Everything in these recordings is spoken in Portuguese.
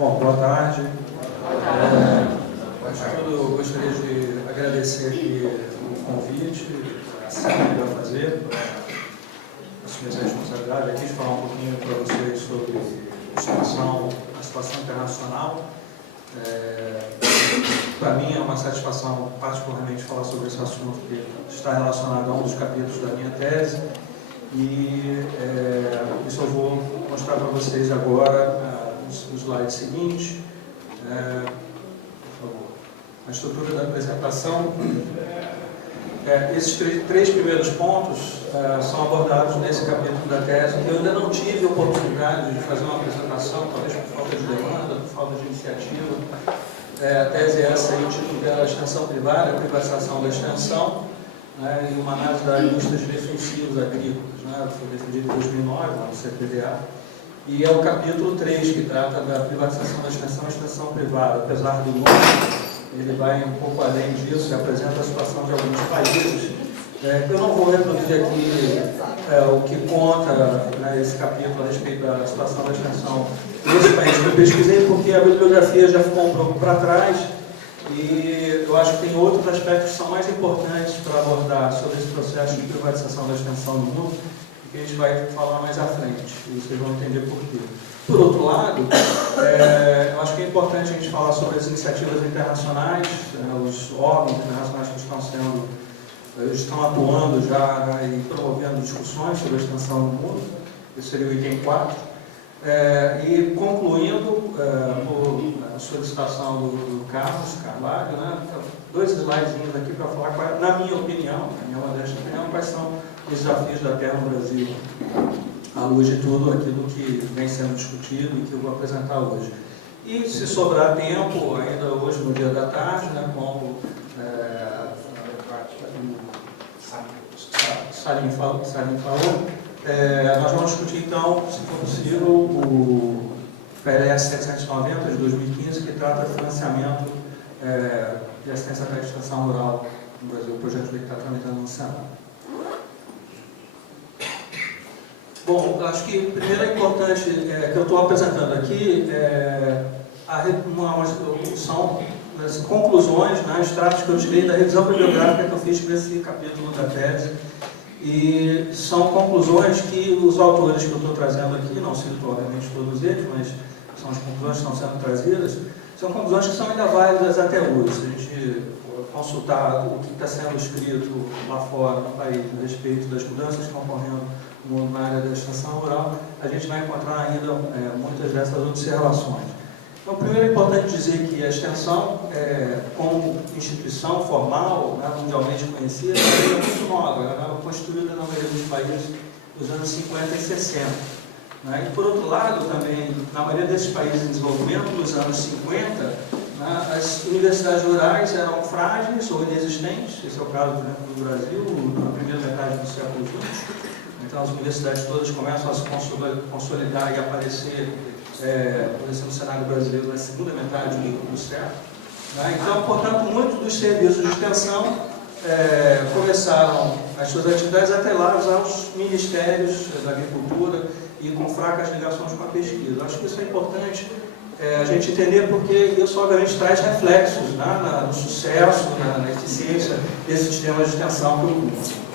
Bom, boa tarde. Antes de tudo, eu gostaria de agradecer aqui o convite, a Silvia vai fazer, para assumir essa responsabilidade aqui, de falar um pouquinho para vocês sobre a situação internacional. Para mim é uma satisfação, particularmente, falar sobre esse assunto que está relacionado a um dos capítulos da minha tese. E isso eu vou mostrar para vocês agora no slide seguinte. Por favor. A estrutura da apresentação. Esses três primeiros pontos são abordados nesse capítulo da tese, que eu ainda não tive oportunidade de fazer uma apresentação, talvez por falta de demanda, por falta de iniciativa. A tese é essa aí, o título dela é Extensão Privada, a Privatização da Extensão, e uma análise da indústria de defensivos agrícolas, foi defendida em 2009, lá no CPDA, e é o capítulo 3, que trata da privatização da extensão privada. Apesar do nome, ele vai um pouco além disso e apresenta a situação de alguns países. Eu não vou reproduzir aqui o que conta esse capítulo a respeito da situação da extensão desse país que eu pesquisei, porque a bibliografia já ficou um pouco para trás e eu acho que tem outros aspectos que são mais importantes para abordar sobre esse processo de privatização da extensão no mundo, que a gente vai falar mais à frente, e vocês vão entender por quê. Por outro lado, eu acho que é importante a gente falar sobre as iniciativas internacionais, os órgãos internacionais que estão atuando já e promovendo discussões sobre a extensão no mundo. Esse seria o item 4. E concluindo, por solicitação do Carlos Carvalho, dois slidezinhos aqui para falar, na minha opinião, quais são os desafios da Terra no Brasil, à luz de tudo aquilo que vem sendo discutido e que eu vou apresentar hoje. E, se sobrar tempo, ainda hoje no dia da tarde, como Salim falou, nós vamos discutir, então, se for possível, o PLS 790 de 2015, que trata do financiamento de assistência à extensão rural no Brasil, o projeto que está tramitando no Senado. Bom, acho que primeiro é importante que eu estou apresentando aqui são as conclusões, extratos que eu tirei da revisão bibliográfica que eu fiz para esse capítulo da tese. E são conclusões que os autores que eu estou trazendo aqui, não cito obviamente todos eles, mas são as conclusões que estão sendo trazidas, são conclusões que são ainda válidas até hoje. Se a gente consultar o que está sendo escrito lá fora no país a respeito das mudanças que estão ocorrendo na área da extensão rural, a gente vai encontrar ainda muitas dessas observações. Então, primeiro é importante dizer que a extensão, como instituição formal, mundialmente conhecida, é muito nova, ela era constituída na maioria dos países nos anos 50 e 60. E, por outro lado, também, na maioria desses países em desenvolvimento, nos anos 50, as universidades rurais eram frágeis ou inexistentes. Esse é o caso, por exemplo, do Brasil, na primeira metade do século XX. Então, as universidades todas começam a se consolidar e aparecer no cenário brasileiro na segunda metade do século. Então, portanto, muitos dos serviços de extensão começaram as suas atividades atreladas aos ministérios da agricultura e com fracas ligações com a pesquisa. Acho que isso é importante a gente entender, porque isso, obviamente, traz reflexos no sucesso, na eficiência desses sistemas de extensão para o mundo.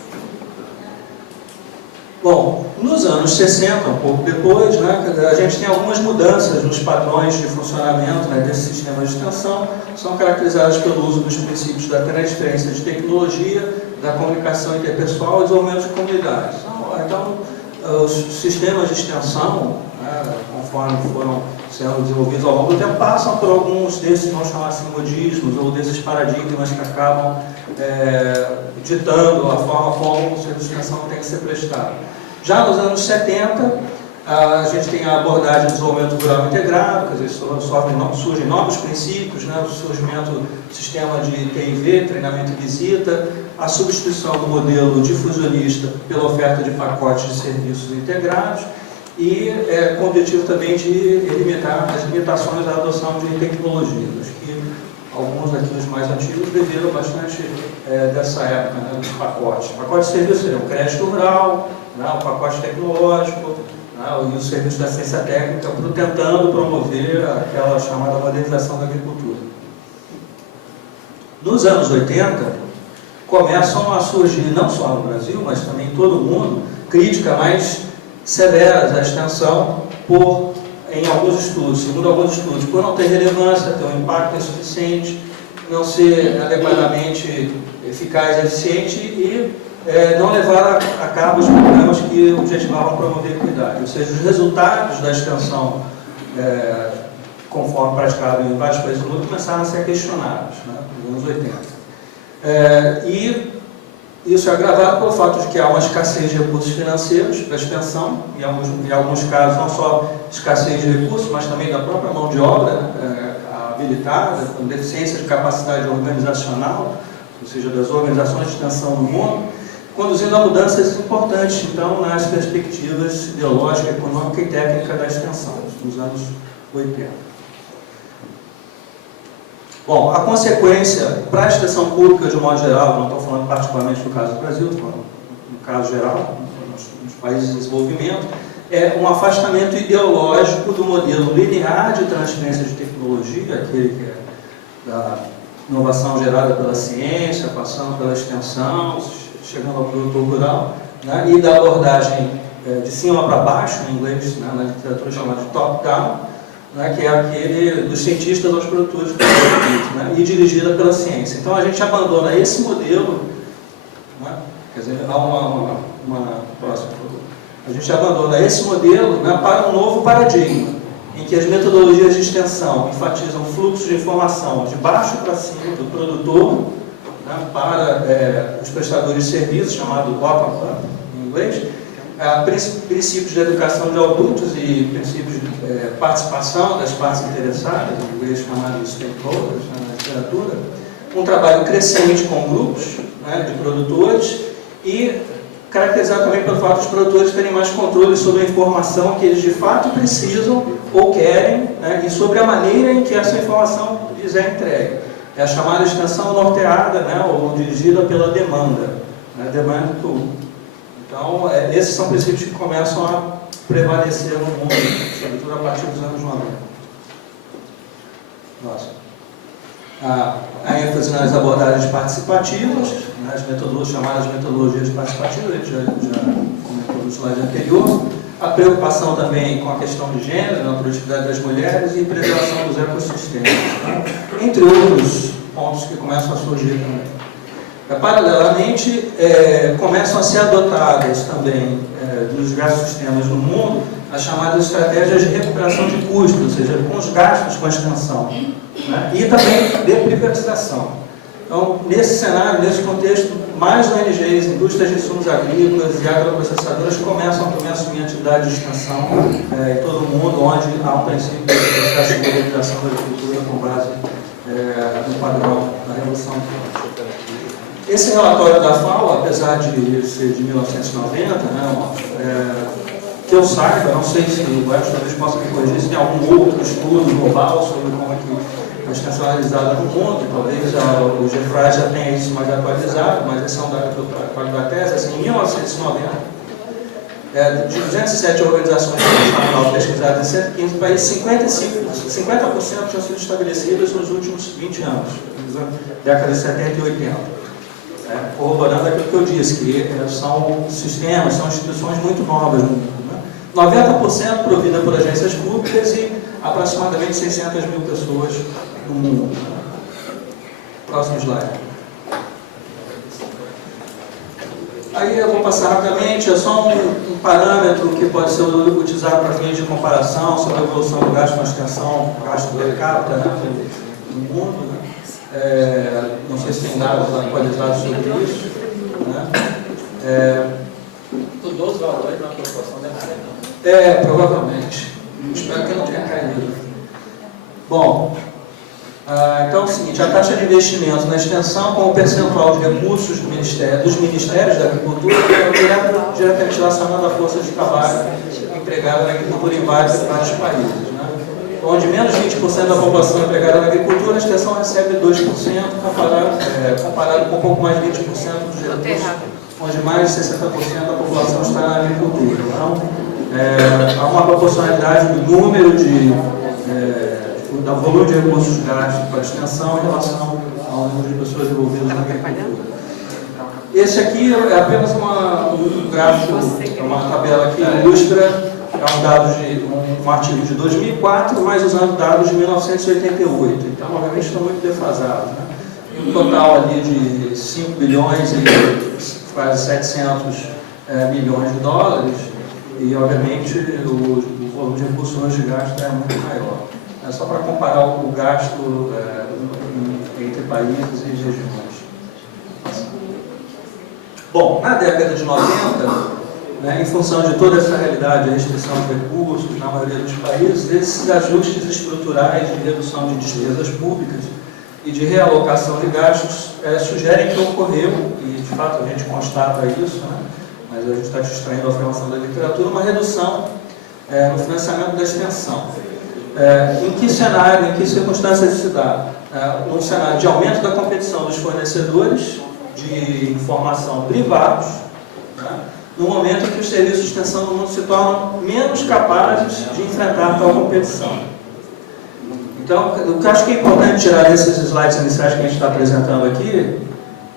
Bom, nos anos 60, um pouco depois, a gente tem algumas mudanças nos padrões de funcionamento desses sistemas de extensão, são caracterizados pelo uso dos princípios da transferência de tecnologia, da comunicação interpessoal e desenvolvimento de comunidades. Então, os sistemas de extensão, conforme foram sendo desenvolvidos ao longo do tempo, passam por alguns desses, vamos chamar assim, modismos, ou desses paradigmas que acabam ditando a forma como o serviço de extensão tem que ser prestado. Já nos anos 70, a gente tem a abordagem do desenvolvimento rural integrado, quer dizer, surgem novos princípios, o surgimento do sistema de TIV, treinamento e visita, a substituição do modelo difusionista pela oferta de pacotes de serviços integrados e com o objetivo também de eliminar as limitações da adoção de tecnologias, que alguns aqui, os mais antigos, beberam bastante dessa época, dos pacotes. Pacotes de serviço seriam o crédito rural, o pacote tecnológico, né, e o serviço da ciência técnica tentando promover aquela chamada modernização da agricultura. Nos anos 80, começam a surgir, não só no Brasil, mas também em todo o mundo, críticas mais severas à extensão em alguns estudos, segundo alguns estudos, por não ter relevância, ter um impacto insuficiente, não ser adequadamente eficaz e eficiente e não levar a cabo os programas que objetivavam promover a equidade. Ou seja, os resultados da extensão, conforme praticado em vários países do mundo, começaram a ser questionados, né, nos anos 80. E isso é agravado pelo fato de que há uma escassez de recursos financeiros para a extensão, em alguns casos não só escassez de recursos, mas também da própria mão de obra habilitada, com deficiência de capacidade organizacional, ou seja, das organizações de extensão no mundo, conduzindo a mudanças importantes, então, nas perspectivas ideológica, econômica e técnica da extensão, nos anos 80. Bom, a consequência para a extensão pública, de um modo geral, não estou falando particularmente do caso do Brasil, estou falando no caso geral, nos países de desenvolvimento, é um afastamento ideológico do modelo linear de transferência de tecnologia, aquele que é da inovação gerada pela ciência, passando pela extensão, chegando ao produtor rural, né, e da abordagem de cima para baixo, em inglês, né, na literatura chamada de top-down, né, que é aquele dos cientistas aos produtores, né, e dirigida pela ciência. Então a gente abandona esse modelo, né, quer dizer, há uma próxima, por favor. A gente abandona esse modelo, né, para um novo paradigma, em que as metodologias de extensão enfatizam o fluxo de informação de baixo para cima do produtor, né, para os prestadores de serviços, chamado bottom-up em inglês, princípios de educação de adultos e princípios de participação das partes interessadas, em inglês chamado stakeholders, né, na literatura, um trabalho crescente com grupos, né, de produtores e caracterizado também pelo fato dos produtores terem mais controle sobre a informação que eles de fato precisam ou querem, né, e sobre a maneira em que essa informação lhes é entregue. É a chamada extensão norteada, né, ou dirigida pela demanda, né, demand tool. Então, esses são princípios que começam a prevalecer no mundo, sobretudo a partir dos anos 90. Nossa. A ênfase nas abordagens participativas, né, as metodologias chamadas de metodologias participativas, a gente já comentou no slide anterior. A preocupação também com a questão de gênero, na produtividade das mulheres e preservação dos ecossistemas, tá? Entre outros pontos que começam a surgir também. Paralelamente, começam a ser adotadas também nos diversos sistemas do mundo as chamadas estratégias de recuperação de custos, ou seja, com os gastos com a extensão, né? E também de privatização. Então, nesse cenário, nesse contexto, mais ONGs, indústrias de insumos agrícolas e agroprocessadoras começam também a assumir atividade de extensão em todo o mundo, onde há um princípio de processo de modernização da agricultura com base no padrão da Revolução Industrial. Esse relatório da FAO, apesar de ser de 1990, né, que eu saiba, não sei se o Webster talvez possa me corrigir, se tem algum outro estudo global sobre como é que a extensão é realizada no mundo, talvez o Geoffroy já tenha isso mais atualizado, mas esse é um dado que eu trago da tese. Assim, em 1990, de 207 organizações internacionais pesquisadas em 115 países, 50% tinham sido estabelecidas nos últimos 20 anos, décadas de 70 e 80. Corroborando aquilo que eu disse, que são sistemas, são instituições muito novas no mundo, né? 90% provida por agências públicas e aproximadamente 600 mil pessoas no mundo. Próximo slide. Aí eu vou passar rapidamente, é só um parâmetro que pode ser utilizado para fins de comparação sobre a evolução do gasto com extensão, gasto per capita, né, no mundo, né? Não sei se tem dados atualizados sobre isso, né? Mudou os valores na proporção deve ser, não? Provavelmente. Espero que não tenha caído. Bom, então é o seguinte, a taxa de investimento na extensão com o percentual de recursos dos ministérios da agricultura é diretamente relacionado à força de trabalho empregada na agricultura em vários países, né? Onde menos de 20% da população é empregada na agricultura, a extensão recebe 2%, comparado com um pouco mais de 20% dos recursos, onde mais de 60% da população está na agricultura. Então, há uma proporcionalidade do número do volume de recursos gastos para a extensão em relação ao número de pessoas envolvidas na agricultura. Esse aqui é apenas um gráfico, uma tabela que ilustra um dado de um artigo de 2004, mas usando dados de 1988. Então, obviamente, estão muito defasados, né? Um total ali de 5 bilhões e quase 700 milhões de dólares, e, obviamente, o volume de recursos hoje de gasto é muito maior. É só para comparar o gasto entre países e regiões. Bom, na década de 90, em função de toda essa realidade de restrição de recursos na maioria dos países, esses ajustes estruturais de redução de despesas públicas e de realocação de gastos sugerem que ocorreu, e de fato a gente constata isso, né? Mas a gente está distraindo a formação da literatura, uma redução no financiamento da extensão. Em que cenário, em que circunstâncias se dá? Num cenário de aumento da competição dos fornecedores de informação privados, né? No momento em que os serviços de extensão do mundo se tornam menos capazes de enfrentar tal competição. Então, o que eu acho que é importante tirar desses slides iniciais que a gente está apresentando aqui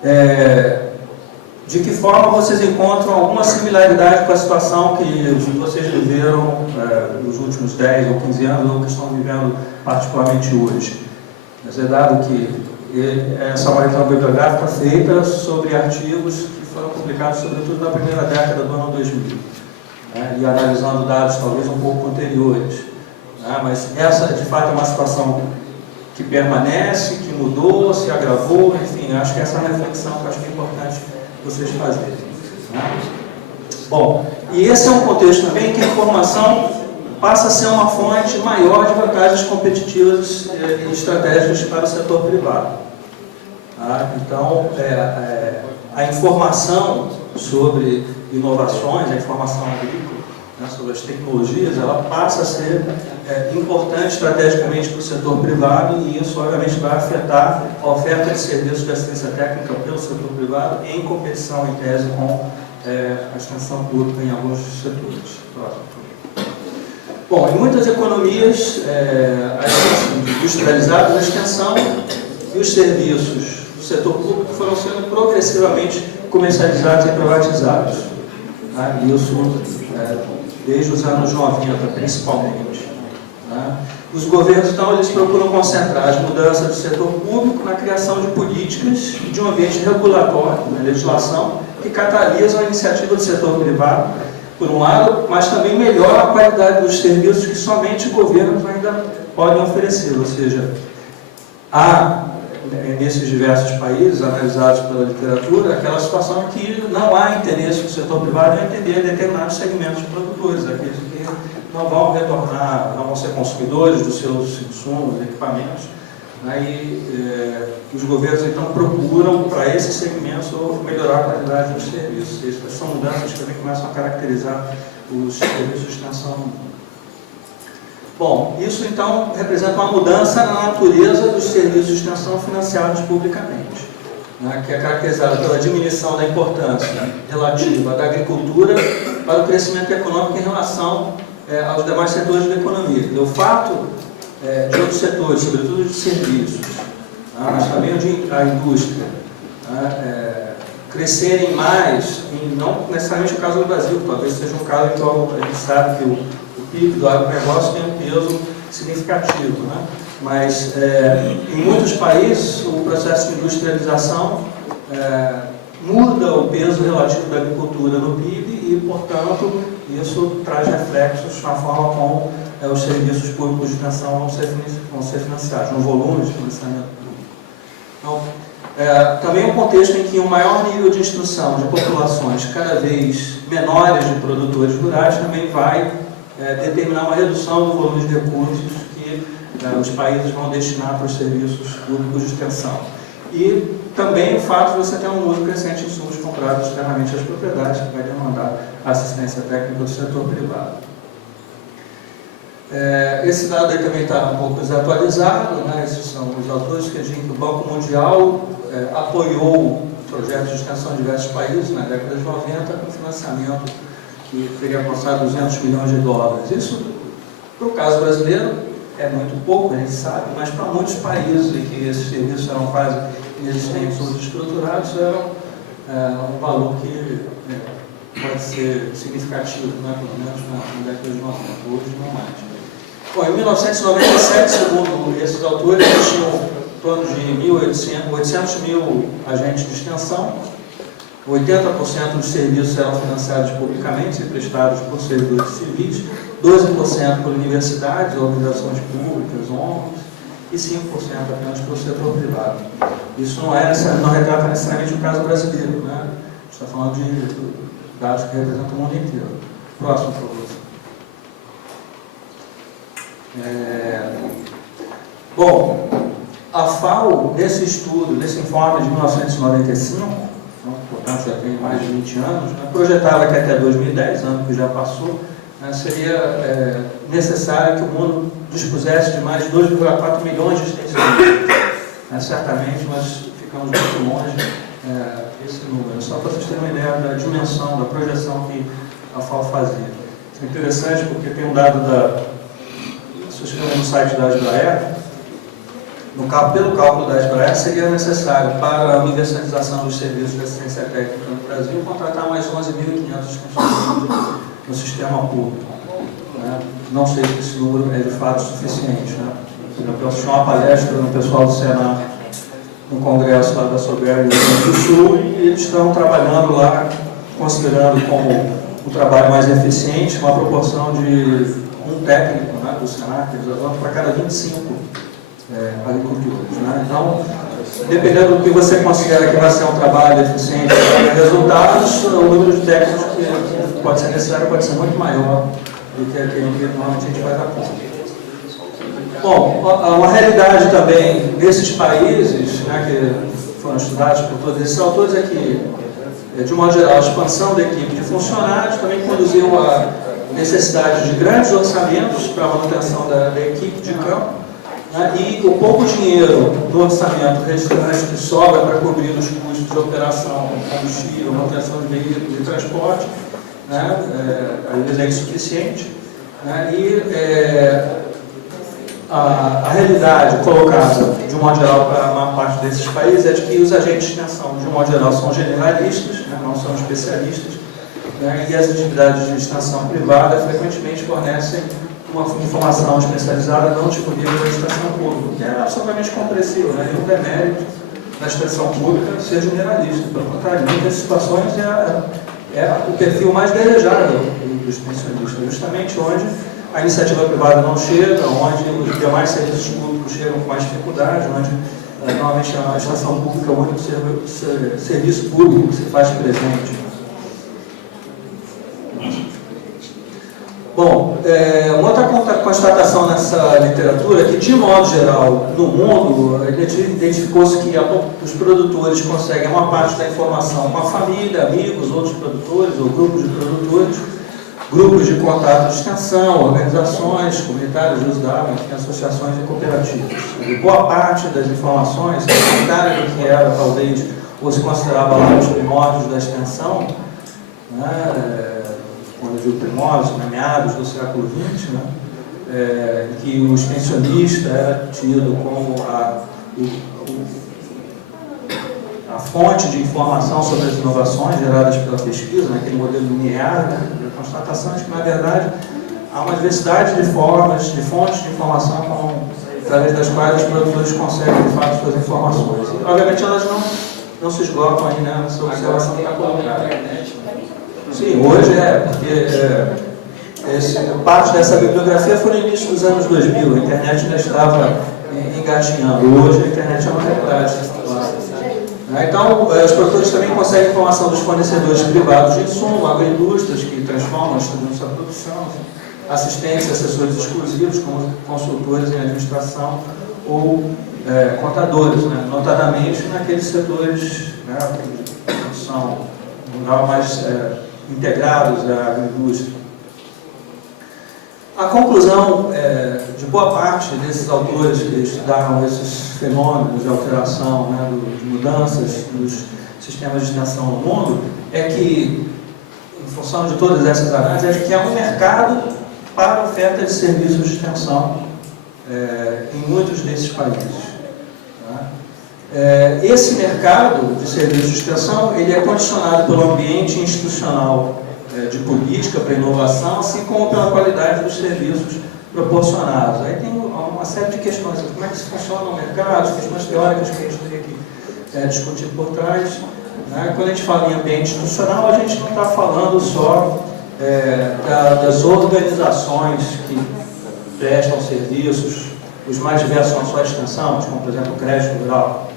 é de que forma vocês encontram alguma similaridade com a situação que vocês viveram nos últimos 10 ou 15 anos, ou que estão vivendo particularmente hoje. Mas é dado que essa maratona bibliográfica feita sobre artigos que foram publicados sobretudo na primeira década do ano 2000, né, e analisando dados talvez um pouco anteriores. Né, mas essa, de fato, é uma situação que permanece, que mudou, se agravou, enfim, acho que essa é uma reflexão que acho que é importante vocês fazerem. Né? Bom, e esse é um contexto também em que a informação passa a ser uma fonte maior de vantagens competitivas e estratégicas para o setor privado. Tá? Então, a informação sobre inovações, a informação agrícola, né, sobre as tecnologias, ela passa a ser importante estrategicamente para o setor privado, e isso, obviamente, vai afetar a oferta de serviços de assistência técnica pelo setor privado em competição, em tese, com a extensão pública em alguns setores. Bom, em muitas economias industrializadas, a extensão e os serviços do setor público foram sendo progressivamente comercializados e privatizados. Tá? Isso desde os anos 90, principalmente. Tá? Os governos, então, eles procuram concentrar as mudanças do setor público na criação de políticas e de um ambiente regulatório, na legislação, que catalisam a iniciativa do setor privado, por um lado, mas também melhora a qualidade dos serviços que somente governos ainda podem oferecer. Ou seja, há, nesses diversos países analisados pela literatura, aquela situação em que não há interesse do setor privado em atender determinados segmentos de produtores, aqueles que não vão retornar, não vão ser consumidores dos seus insumos, equipamentos. Aí, os governos, então, procuram, para esses segmentos, melhorar a qualidade dos serviços. Essas são mudanças que também começam a caracterizar os serviços de extensão no mundo. Bom, isso, então, representa uma mudança na natureza dos serviços de extensão financiados publicamente, né, que é caracterizada pela diminuição da importância relativa da agricultura para o crescimento econômico em relação aos demais setores da economia. O fato de outros setores, sobretudo de serviços, mas também a indústria, crescerem mais, e não necessariamente o caso do Brasil, talvez seja um caso em que a gente sabe que o PIB do agronegócio tem um peso significativo, né? Mas em muitos países o processo de industrialização muda o peso relativo da agricultura no PIB e, portanto, isso traz reflexos na forma como os serviços públicos de extensão vão ser financiados, no volume de financiamento público. Então, também um contexto em que um maior nível de instrução de populações cada vez menores de produtores rurais também vai determinar uma redução do volume de recursos que os países vão destinar para os serviços públicos de extensão. E também o fato de você ter um uso crescente de insumos comprados externamente às propriedades, que vai demandar assistência técnica do setor privado. Esse dado aí também está um pouco desatualizado, né? Esses são os autores que dizem que o Banco Mundial apoiou projetos de extensão em diversos países na década de 90 com financiamento que teria alcançado 200 milhões de dólares. Isso, para o caso brasileiro, é muito pouco, a gente sabe, mas para muitos países em que esses serviços eram quase inexistentes ou desestruturados, era um valor que pode ser significativo, né, pelo menos na década de 90, hoje não mais. Bom, em 1997, segundo esses autores, eles tinham em torno de 800 mil agentes de extensão, 80% dos serviços eram financiados publicamente e prestados por servidores civis, 12% por universidades, organizações públicas, ONGs, e 5% apenas pelo setor privado. Isso não retrata necessariamente o caso brasileiro, né? A gente está falando de dados que representam o mundo inteiro. Próximo, por favor. Bom, a FAO, nesse estudo, nesse informe de 1995, então, portanto já tem mais de 20 anos, né, projetava que até 2010, ano que já passou, né, seria necessário que o mundo dispusesse de mais de 2,4 milhões de extensionistas. Certamente nós ficamos muito longe desse número, só para vocês terem uma ideia da dimensão, da projeção que a FAO fazia. Isso é interessante porque tem um dado se você no site da Embraer, pelo cálculo da Embraer, seria necessário, para a universalização dos serviços de assistência técnica no Brasil, contratar mais 11.500 extensionistas no sistema público. Né? Não sei se esse número é de fato suficiente. Né? Eu assisti uma palestra no pessoal do Senado, no congresso lá da SOBER do Rio Grande do Sul, e eles estão trabalhando lá, considerando como o trabalho mais eficiente, uma proporção de um técnico, né, do Senado, para cada 25 agricultores. Né? Então, dependendo do que você considera que vai ser um trabalho eficiente e resultados, o número de técnicos que pode ser necessário pode ser muito maior do que aquele que normalmente a gente vai dar conta. Bom, uma realidade também desses países, né, que foram estudados por todos esses autores, é que, de modo geral, a expansão da equipe de funcionários também conduziu a necessidade de grandes orçamentos para a manutenção da equipe de campo, né, e o pouco dinheiro do orçamento restante que sobra para cobrir os custos de operação, combustível, manutenção de veículos e transporte, né, às vezes é insuficiente, né, e a realidade colocada, de um modo geral, para uma parte desses países é de que os agentes de extensão, de um modo geral, são generalistas, né, não são especialistas, né, e as atividades de extensão privada frequentemente fornecem uma informação especializada não disponível na extensão pública, que é absolutamente compreensível, né, e um demérito da extensão pública ser generalista. Pelo contrário, em muitas situações é o perfil mais desejável do extensionista, justamente onde a iniciativa privada não chega, onde os demais serviços públicos chegam com mais dificuldade, onde normalmente a estação pública é o único serviço público que se faz presente. Bom, uma outra constatação nessa literatura é que, de modo geral, no mundo, identificou-se que os produtores conseguem uma parte da informação com a família, amigos, outros produtores ou grupos de produtores, grupos de contato de extensão, organizações comunitárias de uso da água, enfim, associações e cooperativas. E boa parte das informações, ao contrário do que era, talvez, ou se considerava lá os primórdios da extensão, né, quando eu digo primórdios, meados do século XX, né, que o extensionista era tido como a fonte de informação sobre as inovações geradas pela pesquisa, naquele modelo linear, né, a constatação é que, na verdade, há uma diversidade de formas, de fontes de informação através das quais os produtores conseguem, de fato, suas informações. E, obviamente, elas não se esgotam aí, né, nessa observação que está colocada. Sim, hoje porque parte dessa bibliografia foi no início dos anos 2000, a internet ainda estava engatinhando, hoje a internet é uma realidade. Então, os produtores também conseguem informação dos fornecedores privados de insumo, agroindústrias que transformam, estudam sua produção, assistentes, assessores exclusivos, como consultores em administração ou contadores, né? Notadamente naqueles setores, né, que são mais integrados à agroindústria. A conclusão de boa parte desses autores que estudaram esses fenômenos de alteração, né, de mudanças dos sistemas de extensão no mundo, é que, função de todas essas análises, é de que há um mercado para a oferta de serviços de extensão em muitos desses países. Esse mercado de serviços de extensão ele é condicionado pelo ambiente institucional de política para inovação, assim como pela qualidade dos serviços proporcionados. Aí tem uma série de questões, como é que funciona o mercado, questões teóricas que a gente teria que discutir por trás. Quando a gente fala em ambiente institucional, a gente não está falando só das organizações que prestam serviços, os mais diversos não só a extensão, como por exemplo o crédito rural.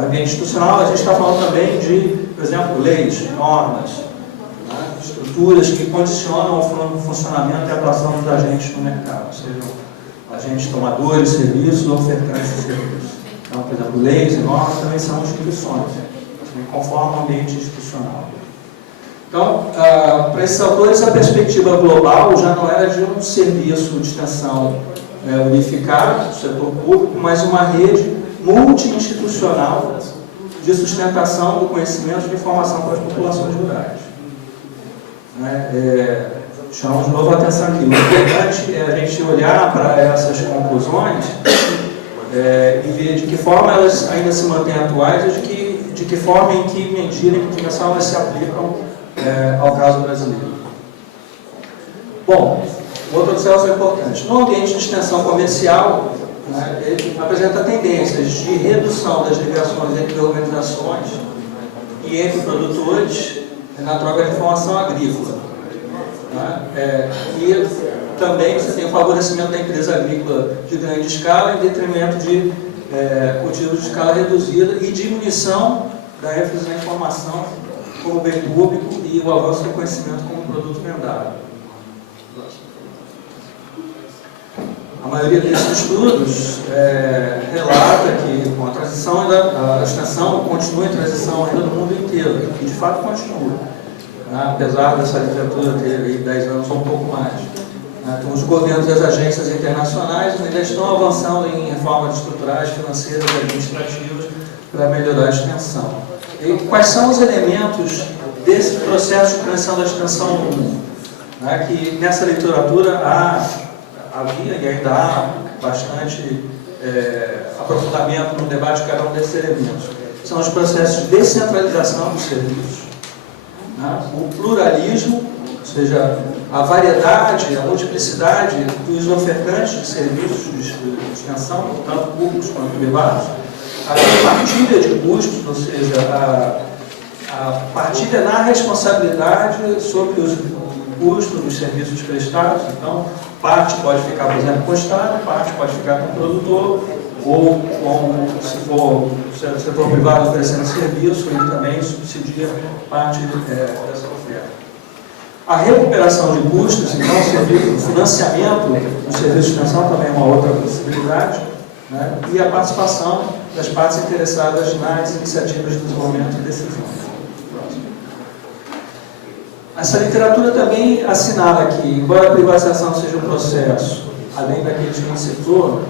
O ambiente institucional, a gente está falando também de, por exemplo, leis, normas, estruturas que condicionam o funcionamento e a atuação dos agentes no mercado, sejam agentes tomadores de serviços ou ofertantes de serviços. Então, por exemplo, leis e normas também são instituições, conforme o ambiente institucional. Então, para esses autores, a perspectiva global já não era de um serviço de extensão unificado do setor público, mas uma rede multi-institucional de sustentação do conhecimento de informação para as populações rurais. Chamamos de novo a atenção aqui. O importante é a gente olhar para essas conclusões e ver de que forma elas ainda se mantêm atuais e de que forma, em que medida, em que dimensão elas se aplicam ao caso brasileiro. Bom, outra observação importante. No ambiente de extensão comercial, ele apresenta tendências de redução das ligações entre organizações e entre produtores na troca de informação agrícola. E também você tem o favorecimento da empresa agrícola de grande escala em detrimento de cultivos de escala reduzida e diminuição da ênfase na informação como bem público e o avanço do conhecimento como produto vendável. A maioria desses estudos relata que com a transição a extensão continua em transição ainda no mundo inteiro, e de fato continua, apesar dessa literatura ter aí 10 anos ou um pouco mais. Então, os governos e as agências internacionais ainda estão avançando em reformas estruturais, financeiras e administrativas para melhorar a extensão. E quais são os elementos desse processo de transição da extensão no mundo? Que nessa literatura havia e ainda há bastante aprofundamento no debate de cada um desses elementos. São os processos de descentralização dos serviços, o pluralismo, ou seja, a variedade, a multiplicidade dos ofertantes de serviços de extensão, tanto públicos quanto privados, a partilha de custos, ou seja, a partilha na responsabilidade sobre os custos dos serviços prestados. Então, parte pode ficar, por exemplo, com o Estado, parte pode ficar com o produtor, ou se for o setor privado oferecendo serviço, ele também subsidia parte dessa oferta. A recuperação de custos, então, o financiamento do serviço de extensão também é uma outra possibilidade, e a participação das partes interessadas nas iniciativas de desenvolvimento e decisões. Essa literatura também assinala que, embora a privatização seja um processo, além daqueles que a gente citou,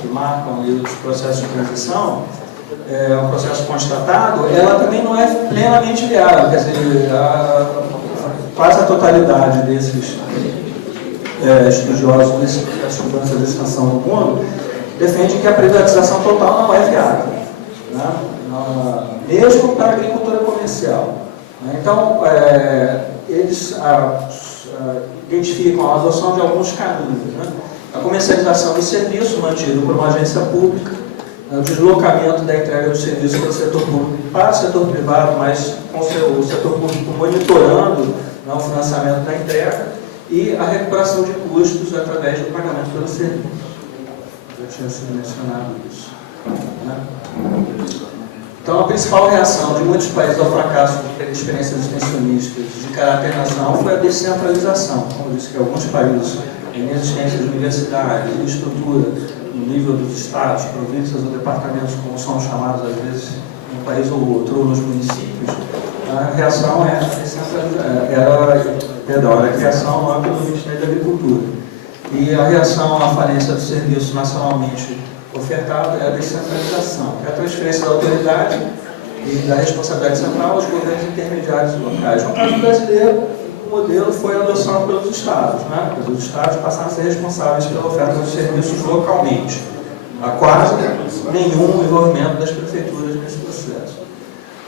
que marcam os processos de transição, um processo constatado, ela também não é plenamente viável. Quer dizer, quase a totalidade desses estudiosos das segurança da extensão no mundo defende que a privatização total não é viável, mesmo para a agricultura comercial. Então, eles identificam a adoção de alguns caminhos. A comercialização do serviço, mantido por uma agência pública, o deslocamento da entrega do serviço do setor público para o setor privado, mas com o setor público monitorando o financiamento da entrega, e a recuperação de custos através do pagamento pelo serviço. Já tinha sido mencionado isso. Então, a principal reação de muitos países ao fracasso de experiências extensionistas de caráter nacional foi a descentralização. Como eu disse, que alguns países, a inexistência de universidades e estrutura no nível dos estados, províncias ou departamentos, como são chamados às vezes em um país ou outro, ou nos municípios, a reação era a criação no âmbito do Ministério da Agricultura. E a reação à falência do serviço nacionalmente ofertado é a descentralização, que é a transferência da autoridade e da responsabilidade central aos governos intermediários e locais. No caso brasileiro, o modelo foi adoção pelos estados, né? Os estados passaram a ser responsáveis pela oferta de serviços localmente. Há quase nenhum envolvimento das prefeituras nesse processo,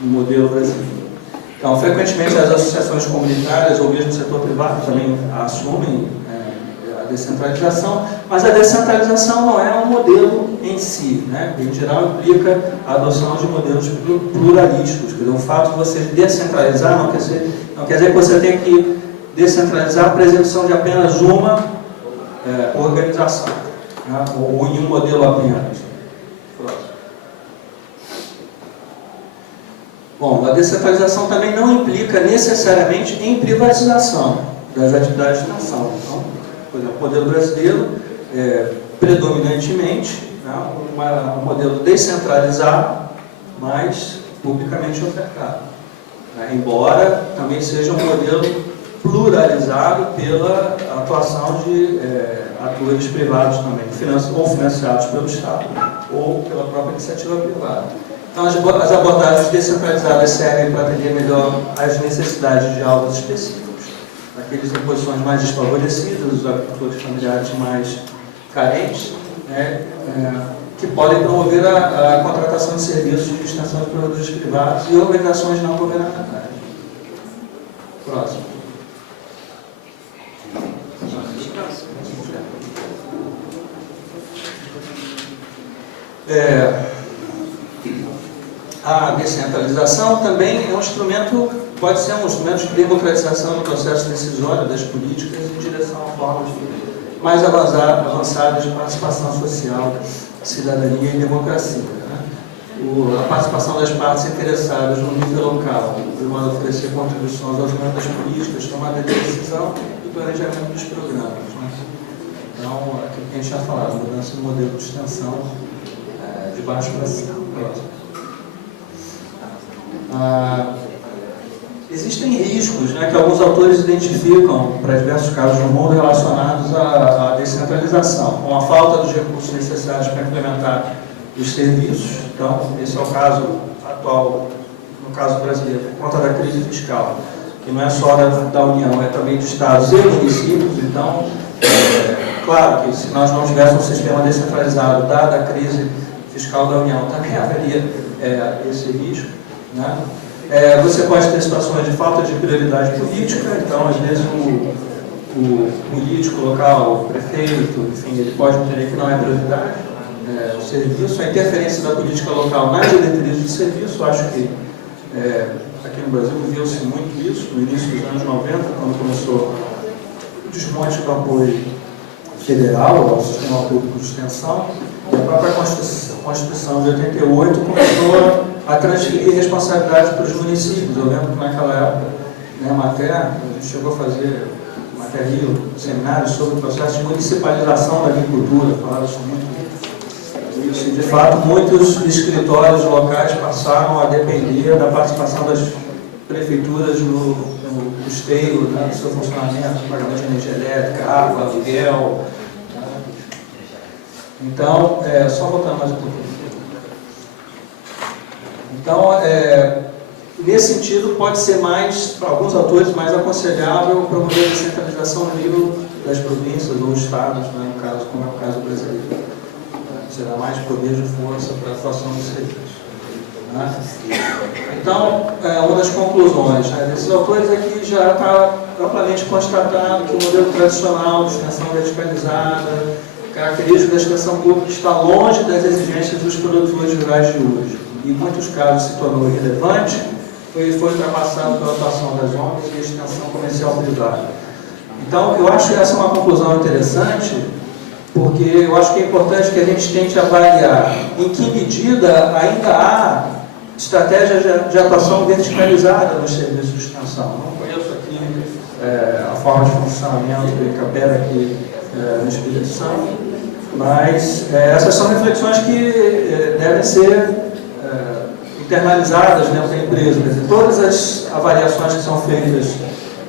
no modelo brasileiro. Então, frequentemente, as associações comunitárias ou mesmo o setor privado também assumem a descentralização, mas a descentralização não é um modelo em si, né? Em geral, implica a adoção de modelos pluralísticos. Quer dizer, o fato de você descentralizar não quer dizer que você tem que descentralizar a presunção de apenas uma organização, né? Ou em um modelo apenas. Próximo. Bom, a descentralização também não implica necessariamente em privatização das atividades de nação. Então, por exemplo, o modelo brasileiro predominantemente, né, um modelo descentralizado, mas publicamente ofertado. Embora também seja um modelo pluralizado pela atuação de atores privados também, ou financiados pelo Estado, ou pela própria iniciativa privada. Então, as abordagens descentralizadas servem para atender melhor às necessidades de alvos específicos, aqueles em posições mais desfavorecidas, os agricultores familiares mais carentes, né, que podem promover a contratação de serviços de extensão de provedores privados e organizações não governamentais. Próximo. A descentralização também é um instrumento, pode ser um instrumento de democratização do processo decisório das políticas em direção a formas mais avançadas de participação social, cidadania e democracia. Né? A participação das partes interessadas no nível local, de modo a oferecer contribuições ao desenvolvimento das políticas, tomada de decisão e planejamento dos programas. Né? Então, aquilo que a gente já falava, mudança do modelo de extensão de baixo para cima. Existem riscos, né, que alguns autores identificam para diversos casos no mundo relacionados à descentralização, com a falta dos recursos necessários para implementar os serviços. Então, esse é o caso atual, no caso brasileiro, por conta da crise fiscal, que não é só da União, é também de estados e municípios. Então, claro que se nós não tivéssemos um sistema descentralizado, dada a crise fiscal da União, também haveria esse risco. Né? Você pode ter situações de falta de prioridade política, então às vezes o político local, o prefeito, enfim, ele pode entender que não é prioridade o serviço. A interferência da política local nas diretrizes de serviço, acho que aqui no Brasil viu-se muito isso, no início dos anos 90, quando começou o desmonte do apoio federal ao sistema público de extensão, e a própria Constituição de 88 começou a transferir responsabilidades para os municípios. Eu lembro que naquela época, né, a gente chegou a fazer seminários sobre o processo de municipalização da agricultura, falava-se muito isso. E, de fato, muitos escritórios locais passaram a depender da participação das prefeituras no custeio, né, do seu funcionamento, pagamento de energia elétrica, água, aluguel. Então, só voltando mais um pouquinho. Então, nesse sentido, pode ser mais, para alguns autores, mais aconselhável promover a descentralização no nível das províncias ou estados, né, no caso, como é o caso brasileiro. Será mais poder de força para a atuação dos serviços. Né? Então, uma das conclusões, né, desses autores aqui já está amplamente constatado que o modelo tradicional de extensão verticalizada, característica da extensão pública, está longe das exigências dos produtores rurais de hoje. Em muitos casos se tornou irrelevante, foi ultrapassado pela atuação das ONGs e a extensão comercial privada. Então, eu acho que essa é uma conclusão interessante, porque eu acho que é importante que a gente tente avaliar em que medida ainda há estratégia de atuação verticalizada nos serviços de extensão. Não conheço aqui a forma de funcionamento que opera aqui no Espírito Santo, mas essas são reflexões que devem ser internalizadas dentro da empresa. Quer dizer, todas as avaliações que são feitas,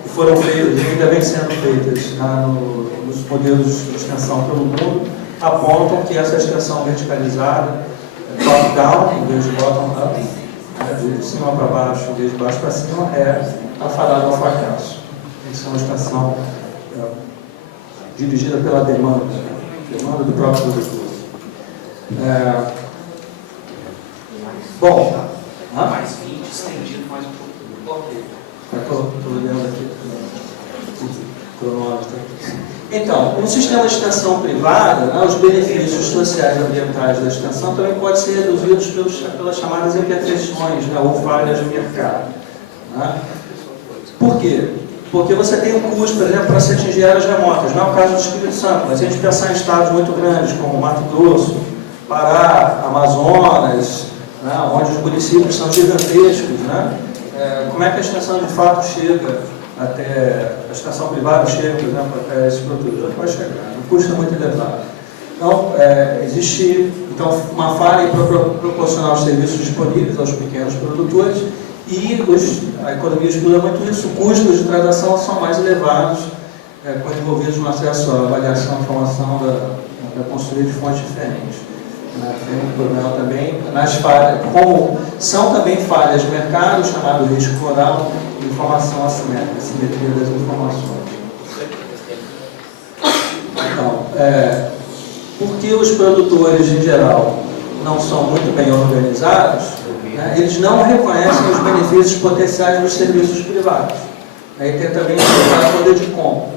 que foram feitas e ainda vêm sendo feitas nos modelos de extensão pelo mundo, apontam que essa extensão verticalizada, top-down, em vez de bottom-up, de cima para baixo, de baixo para cima, é afadado ao fracasso. Essa é uma expansão dirigida pela demanda do próprio produtor. Bom, mais 20, estendido mais um pouco. estou olhando aqui o cronômetro. Então, no sistema de extensão privada, né, os benefícios sociais e ambientais da extensão também podem ser reduzidos pelas chamadas imperfeições, né, ou falhas de mercado. Né? Por quê? Porque você tem um custo, por exemplo, para se atingir áreas remotas. Não é o caso do Espírito Santo, mas se a gente pensar em estados muito grandes, como Mato Grosso, Pará, Amazonas, né, onde os municípios são gigantescos, né, como é que a extensão de fato chega até, a extensão privada chega, por exemplo, até esse produto? Não pode chegar, o custo é muito elevado. Então, existe uma falha para proporcionar os serviços disponíveis aos pequenos produtores e a economia estuda muito isso, custos de transação são mais elevados quando envolvidos no acesso à avaliação e informação da consultoria de fontes diferentes. Tem um problema também nas falhas, como são também falhas de mercado, chamado risco floral, e informação assimétrica, assimetria das informações. Então, porque os produtores, em geral, não são muito bem organizados, né, eles não reconhecem os benefícios potenciais dos serviços privados. Aí tem também o poder de compra,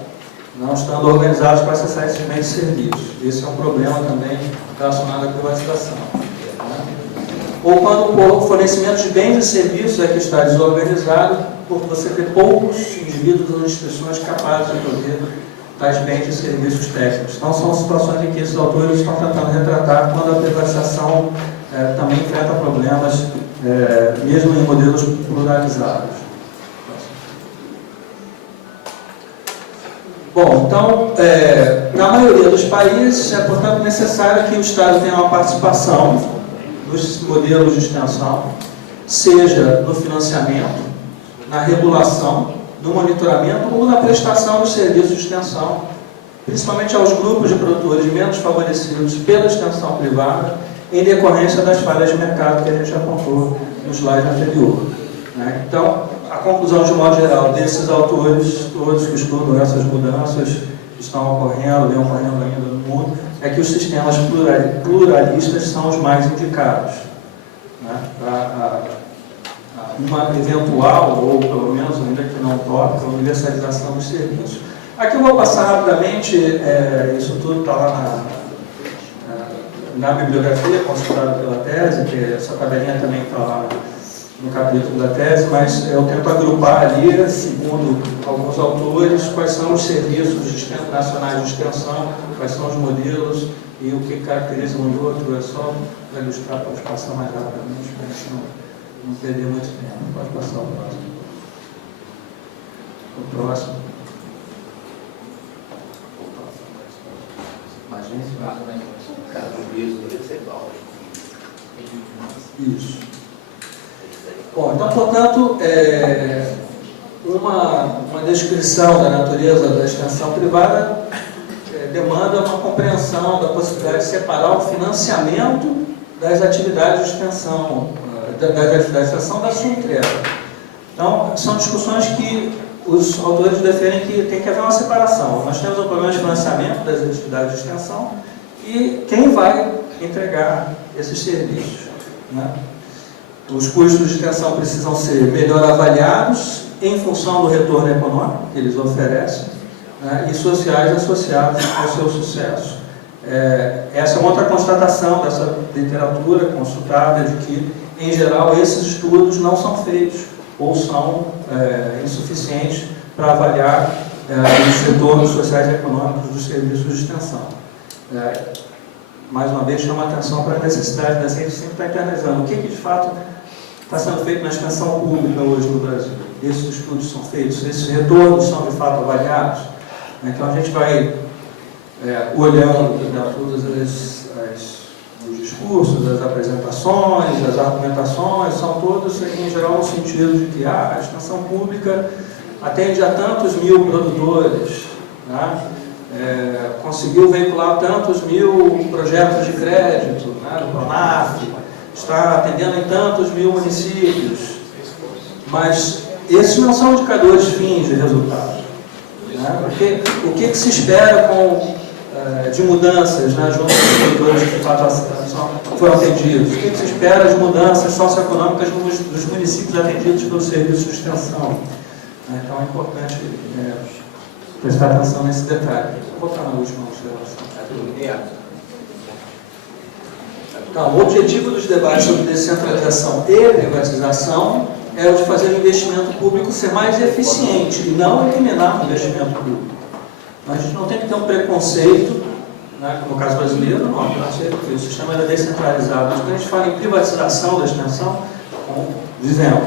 não estando organizados para acessar esses bens e serviços. Esse é um problema também relacionado à privatização. Né? Ou quando o fornecimento de bens e serviços é que está desorganizado, por você ter poucos indivíduos ou instituições capazes de prover tais bens e serviços técnicos. Então, são situações em que esses autores estão tentando retratar quando a privatização também enfrenta problemas, mesmo em modelos pluralizados. Bom, então, na maioria dos países, é, portanto, necessário que o Estado tenha uma participação nos modelos de extensão, seja no financiamento, na regulação, no monitoramento ou na prestação dos serviços de extensão, principalmente aos grupos de produtores menos favorecidos pela extensão privada, em decorrência das falhas de mercado que a gente apontou no slide anterior. Né? Então, a conclusão, de modo geral, desses autores, todos que estudam essas mudanças que estão ocorrendo, vem ocorrendo ainda no mundo, é que os sistemas pluralistas são os mais indicados. Né? Uma eventual, ou pelo menos ainda que não toque, a universalização dos serviços. Aqui eu vou passar rapidamente, isso tudo está lá na bibliografia consultada pela tese, que essa tabelinha também está lá no capítulo da tese, mas eu tento agrupar ali, segundo alguns autores, quais são os serviços nacionais de extensão, quais são os modelos e o que caracteriza um do outro. É só para ilustrar, pode passar mais rapidamente, para a gente não perder muito tempo. Pode passar o próximo. O próximo. Imagina. Isso. Bom, então, portanto, uma descrição da natureza da extensão privada demanda uma compreensão da possibilidade de separar o financiamento das atividades de extensão, das atividades de extensão da sua entrega. Então, são discussões que os autores defendem que tem que haver uma separação. Nós temos o problema de financiamento das atividades de extensão e quem vai entregar esses serviços. Né? Os custos de extensão precisam ser melhor avaliados em função do retorno econômico que eles oferecem, né, e sociais associados ao seu sucesso. Essa é uma outra constatação dessa literatura consultada, de que, em geral, esses estudos não são feitos ou são insuficientes para avaliar os retornos sociais e econômicos dos serviços de extensão. Mais uma vez, chama a atenção para a necessidade da gente sempre estar internalizando o que de fato está sendo feito na extensão pública hoje no Brasil. Esses estudos são feitos, esses retornos são de fato avaliados. Então a gente vai olhando todos os discursos, as apresentações, as argumentações, são todos, em geral, no sentido de que a extensão pública atende a tantos mil produtores, né? Conseguiu veicular tantos mil projetos de crédito, né, do PRONAF, está atendendo em tantos mil municípios, mas esses não são indicadores fins de resultado. Né? Porque o que se espera de mudanças, né, junto aos produtores que de fato foram atendidos? O que se espera de mudanças socioeconômicas dos municípios atendidos pelo serviço de extensão? Então é importante prestar atenção nesse detalhe. Vou voltar na última observação. Então, o objetivo dos debates sobre descentralização e privatização é o de fazer o investimento público ser mais eficiente e não eliminar o investimento público. A gente não tem que ter um preconceito, né, no caso brasileiro, não, o sistema era descentralizado, mas quando a gente fala em privatização da extensão, dizendo,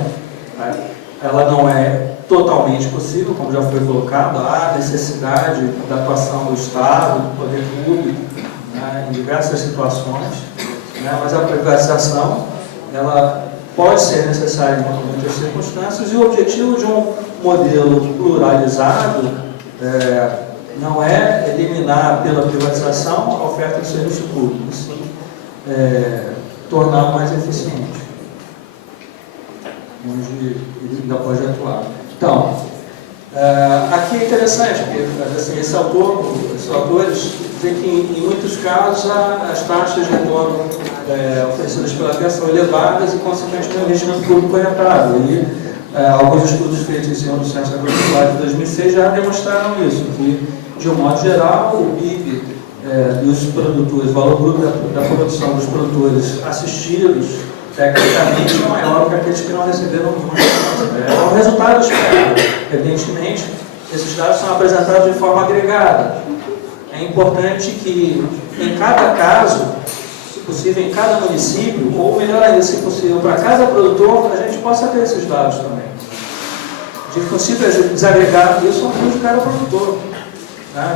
né, ela não é totalmente possível, como já foi colocado, há necessidade da atuação do Estado, do poder público, né, em diversas situações, né, mas a privatização, ela pode ser necessária em muitas circunstâncias, e o objetivo de um modelo pluralizado não é eliminar pela privatização a oferta de serviço público, sim torná-lo mais eficiente, onde ele ainda pode atuar. Então, aqui é interessante, porque assim, esses autores dizem que em muitos casos as taxas de retorno oferecidas pela FEA são elevadas e, consequentemente, o investimento público é rentável. E alguns estudos feitos em cima do Censo Agropecuário de 2006 já demonstraram isso, que, de um modo geral, o PIB dos produtores, o valor bruto da produção dos produtores assistidos, tecnicamente, é maior do que aqueles que não receberam muito. É um resultado esperado. Evidentemente, esses dados são apresentados de forma agregada. É importante que, em cada caso, se possível, em cada município, ou melhor ainda, se possível, para cada produtor, a gente possa ter esses dados também. De possível desagregar isso a prejudicar o produtor.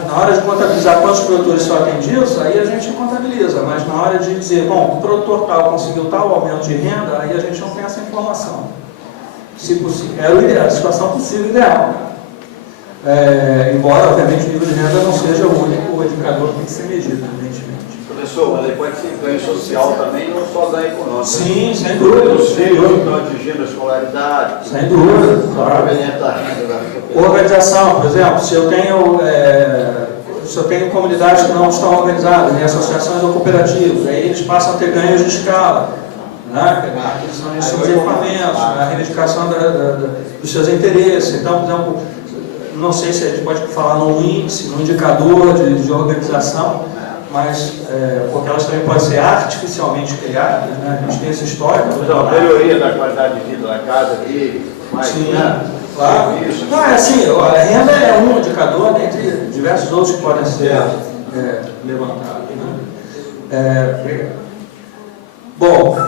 Na hora de contabilizar quantos produtores são atendidos, aí a gente contabiliza, mas na hora de dizer, bom, o produtor tal conseguiu tal aumento de renda, aí a gente não tem essa informação. Se possível, era o ideal, a situação possível ideal. Embora, obviamente, o nível de renda não seja o único indicador que tem que ser medido, evidentemente. Professor, mas aí pode ser ganho social também, não só ganho econômico. Sim, sem dúvida. Os filhos estão atingindo a escolaridade. Sem dúvida, claro. Organização, por exemplo, se eu tenho comunidades que não estão organizadas, em associações ou cooperativas, aí eles passam a ter ganhos de escala, né? A aquisição de seus equipamentos, a reivindicação dos seus interesses. Então, por exemplo, não sei se a gente pode falar num índice, num indicador de organização, mas porque elas também podem ser artificialmente criadas, né? A gente tem esse histórico. Então, a melhoria da qualidade de vida da casa dele, mais, sim, né? Claro. Não, é assim, a renda é um indicador dentre diversos outros que podem ser levantados. Né? Bom,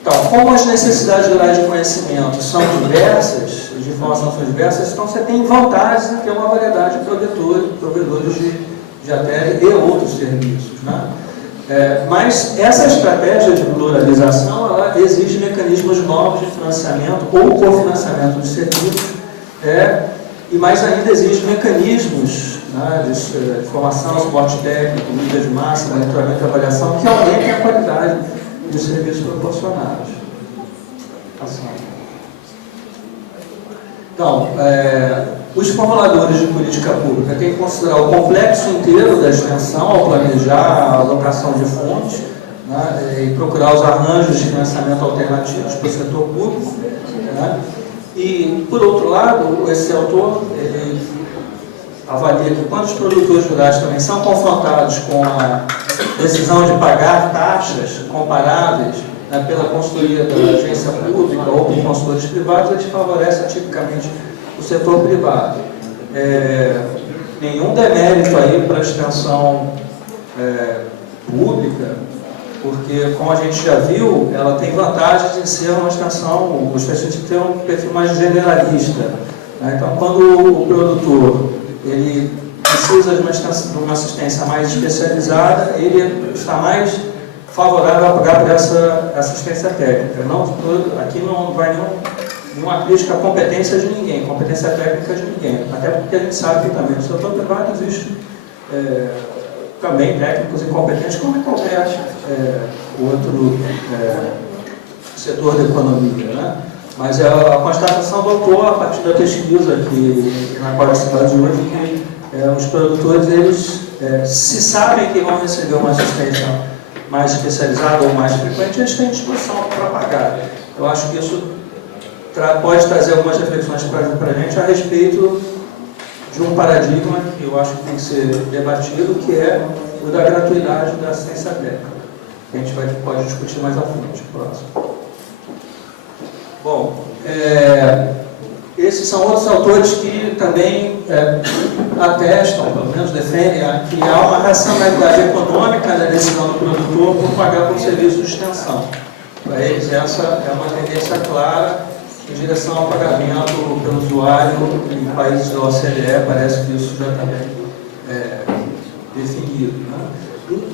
então, como as necessidades gerais de conhecimento são diversas, de informação são diversas, então você tem vantagens em ter uma variedade de provedores de ATL e outros serviços. Né? Mas essa estratégia de pluralização ela exige mecanismos novos de financiamento ou cofinanciamento de serviços e mais ainda exige mecanismos, né, de formação, suporte técnico, mídia de massa, monitoramento e avaliação que aumentem a qualidade dos serviços proporcionados. Então, os formuladores de política pública têm que considerar o complexo inteiro da extensão ao planejar a alocação de fundos, né, e procurar os arranjos de financiamento alternativos para o setor público. Né, e, por outro lado, esse autor ele avalia que quando os produtores rurais também são confrontados com a decisão de pagar taxas comparáveis, né, pela consultoria da agência pública ou por consultores privados, eles favorecem tipicamente o setor privado. Nenhum demérito aí para a extensão pública, porque, como a gente já viu, ela tem vantagens em ser uma extensão, os especialistas têm um perfil mais generalista. Né? Então, quando o produtor ele precisa de uma assistência mais especializada, ele está mais favorável a pagar por essa assistência técnica. Aqui não vai nenhuma crítica à competência de ninguém, competência técnica de ninguém, até porque a gente sabe que também no setor privado existe também técnicos e competentes, como em qualquer outro setor da economia, né? Mas a constatação do autor, a partir da pesquisa na qual se baseou, que os produtores, eles se sabem que vão receber uma assistência mais especializada ou mais frequente, eles têm disposição para pagar. Eu acho que isso pode trazer algumas reflexões para a gente a respeito de um paradigma que eu acho que tem que ser debatido, que é o da gratuidade da assistência técnica. A gente pode discutir mais à frente. Próximo. Bom, esses são outros autores que também atestam, pelo menos defendem, que há uma racionalidade econômica na decisão do produtor por pagar por serviço de extensão. Para eles, essa é uma tendência clara em direção ao pagamento pelo usuário em países da OCDE. Parece que isso já está bem definido, né?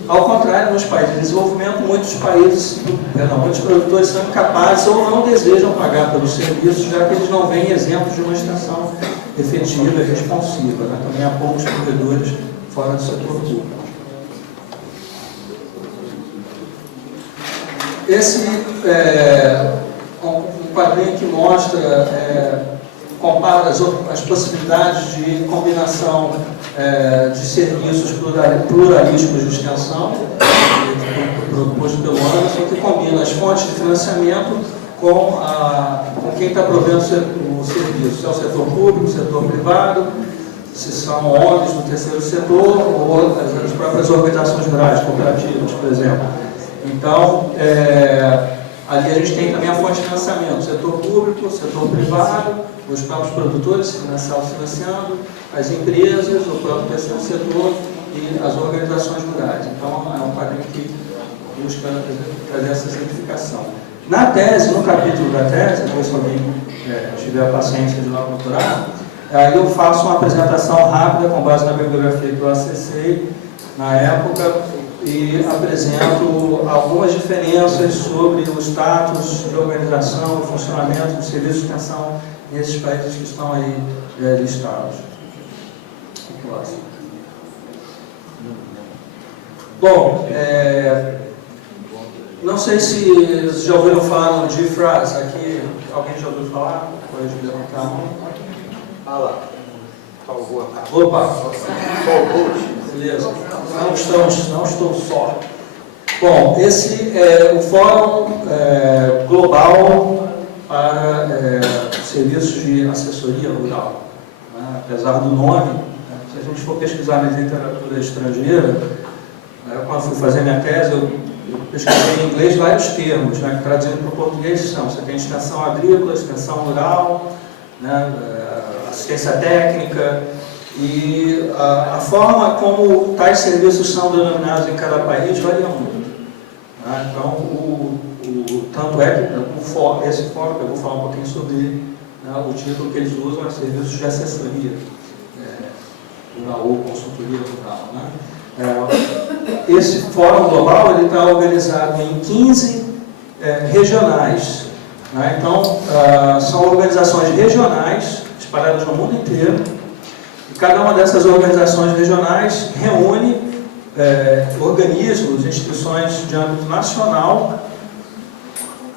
Ao contrário, nos países de desenvolvimento, muitos produtores são incapazes ou não desejam pagar pelos serviços, já que eles não veem exemplos de uma extensão efetiva e responsiva, né? Também há poucos provedores fora do setor público. Esse um quadrinho que mostra, compara as possibilidades de combinação de serviços pluralísticos de extensão, proposto pelo Anderson, que combina as fontes de financiamento com quem está provendo o serviço, se é o setor público, o setor privado, se são ONGs do terceiro setor ou as próprias organizações rurais, cooperativas, por exemplo. Então, ali a gente tem também a fonte de financiamento, o setor público, o setor privado, os próprios produtores financiando, as empresas, o próprio terceiro setor e as organizações rurais. Então, é um quadrinho que busca trazer essa simplificação. Na tese, no capítulo da tese, depois se alguém tiver a paciência de lá procurar, aí eu faço uma apresentação rápida com base na bibliografia que eu acessei na época e apresento algumas diferenças sobre o status de organização e funcionamento do serviço de extensão nesses países que estão aí listados. Próximo. Bom, não sei se já ouviram falar no DFRAS aqui. Alguém já ouviu falar? Pode levantar a mão. Ah lá. Salvou a cara. Opa! Beleza. Não estou só. Bom, esse é o Fórum Global para Serviços de Assessoria Rural. Né? Apesar do nome, se a gente for pesquisar na literatura estrangeira, quando fui fazer minha tese, eu pesquisei em inglês vários termos, né, que traduzindo para o português são: você tem extensão agrícola, extensão rural, né, assistência técnica, e a forma como tais serviços são denominados em cada país varia muito. Né? Então, tanto é que esse fórum, que eu vou falar um pouquinho sobre ele, né, o título que eles usam é Serviços de Assessoria Rural ou Consultoria Rural. Né? Esse fórum global está organizado em 15 regionais. Né? Então, são organizações regionais espalhadas no mundo inteiro. E cada uma dessas organizações regionais reúne organismos, instituições de âmbito nacional